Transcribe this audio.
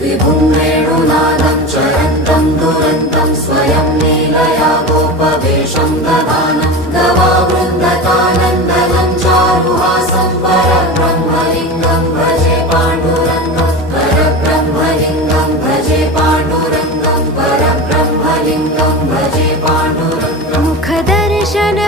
विभुं वेणुनादं चरन्तं दुरन्तं स्वयं लीलया गोपवेशं ददानं गवावृन्दकानन्दनं चारुहासं परब्रह्मलिङ्गं भजे पाण्डुरङ्गं परब्रह्मलिङ्गं भजे पाण्डुरङ्गं परब्रह्मलिङ्गं भजे पाण्डुरङ्गं मुखदर्शन